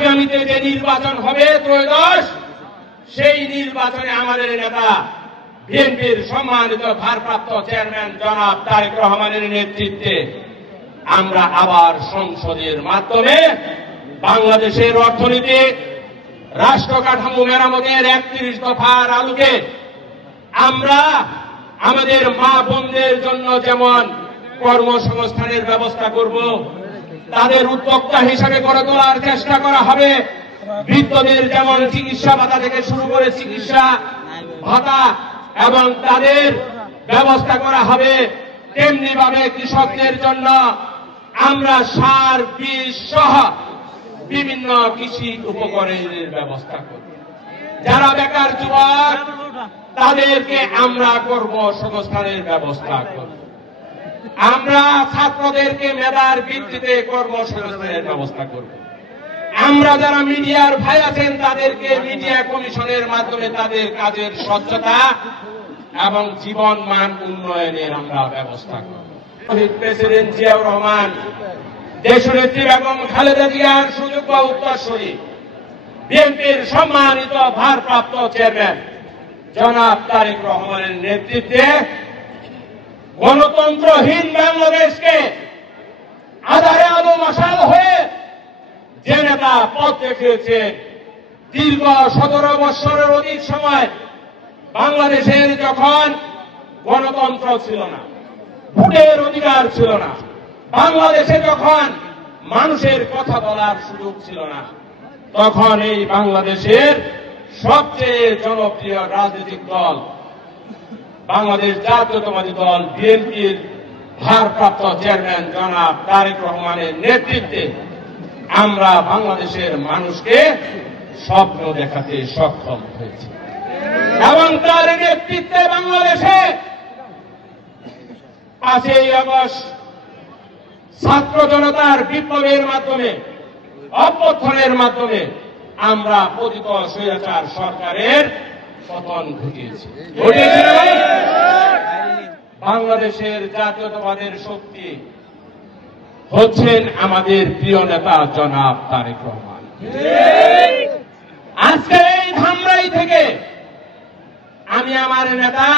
আগামীতে যে নির্বাচন হবে ত্রয়োদশ, সেই নির্বাচনে আমাদের নেতা বিএনপির সম্মানিত ভারপ্রাপ্ত চেয়ারম্যান জনাব তারেক রহমানের নেতৃত্বে আমরা আবার সংসদের মাধ্যমে বাংলাদেশের অর্থনীতি, রাষ্ট্র কাঠামো মেরামতের 31 দফার আলোকে আমরা আমাদের মা বোনদের জন্য যেমন কর্মসংস্থানের ব্যবস্থা করব, তাদের উদ্যোক্তা হিসাবে গড়ে তোলার চেষ্টা করা হবে। বৃদ্ধদের যেমন চিকিৎসা ভাতা থেকে শুরু করে চিকিৎসা ভাতা এবং তাদের ব্যবস্থা করা হবে, তেমনি ভাবে কৃষকদের জন্য আমরা সার, বীজ সহ বিভিন্ন কৃষি উপকরণের ব্যবস্থা করব। যারা বেকার যুবক তাদেরকে আমরা কর্মসংস্থানের ব্যবস্থা করব। আমরা ছাত্রদেরকে মেধার ভিত্তিতে কর্মসংস্থানের ব্যবস্থা করব। আমরা যারা মিডিয়ার ভাই আছেন তাদেরকে মিডিয়া কমিশনের মাধ্যমে তাদের কাজের স্বচ্ছতা এবং জীবন মান উন্নয়নের আমরা ব্যবস্থা করব। প্রেসিডেন্ট জিয়াউর রহমান, দেশনেত্রী বেগম খালেদা জিয়ার সুযোগ্য উত্তরসূরি, বিএনপির সম্মানিত ভারপ্রাপ্ত চেয়ারম্যান জনাব তারেক রহমানের নেতৃত্বে গণতন্ত্রহীন বাংলাদেশকে আধারে আলো মশাল হয়ে যে নেতা পথ দেখিয়েছে, দীর্ঘ 17 বছরের অধিক সময় বাংলাদেশের যখন গণতন্ত্র ছিল না, ভোটের অধিকার ছিল না, বাংলাদেশে যখন মানুষের কথা বলার সুযোগ ছিল না, তখন এই বাংলাদেশের সবচেয়ে জনপ্রিয় রাজনৈতিক দল বাংলাদেশ জাতীয়তাবাদী দল বিএনপির ভারপ্রাপ্ত চেয়ারম্যান জনাব তারেক রহমানের নেতৃত্বে আমরা বাংলাদেশের মানুষকে স্বপ্ন দেখাতে সক্ষম হয়েছি এবং তার নেতৃত্বে বাংলাদেশে 5ই আগস্ট ছাত্র জনতার বিপ্লবের মাধ্যমে, অভ্যুত্থানের মাধ্যমে আমরা পতিত স্বৈরাচার সরকারের পতন ঘটিয়েছি। বাংলাদেশের জাতীয়তাবাদের শক্তি হচ্ছেন আমাদের প্রিয় নেতা জনাব তারেক রহমান। আজকে এই ধামরাই থেকে আমি আমার নেতা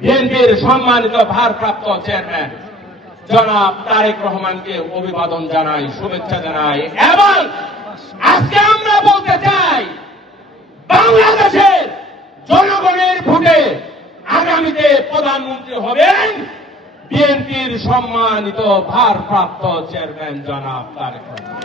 বিএনপির সম্মানিত ভারপ্রাপ্ত চেয়ারম্যান জনাব তারেক রহমানকে অভিবাদন জানাই, শুভেচ্ছা জানাই এবং আজকে আমরা বলতে চাই বাংলাদেশের জনগণের ভোটে আগামীতে প্রধানমন্ত্রী হবেন বিএনপির সম্মানিত ভারপ্রাপ্ত চেয়ারম্যান জনাব তারেক রহমান।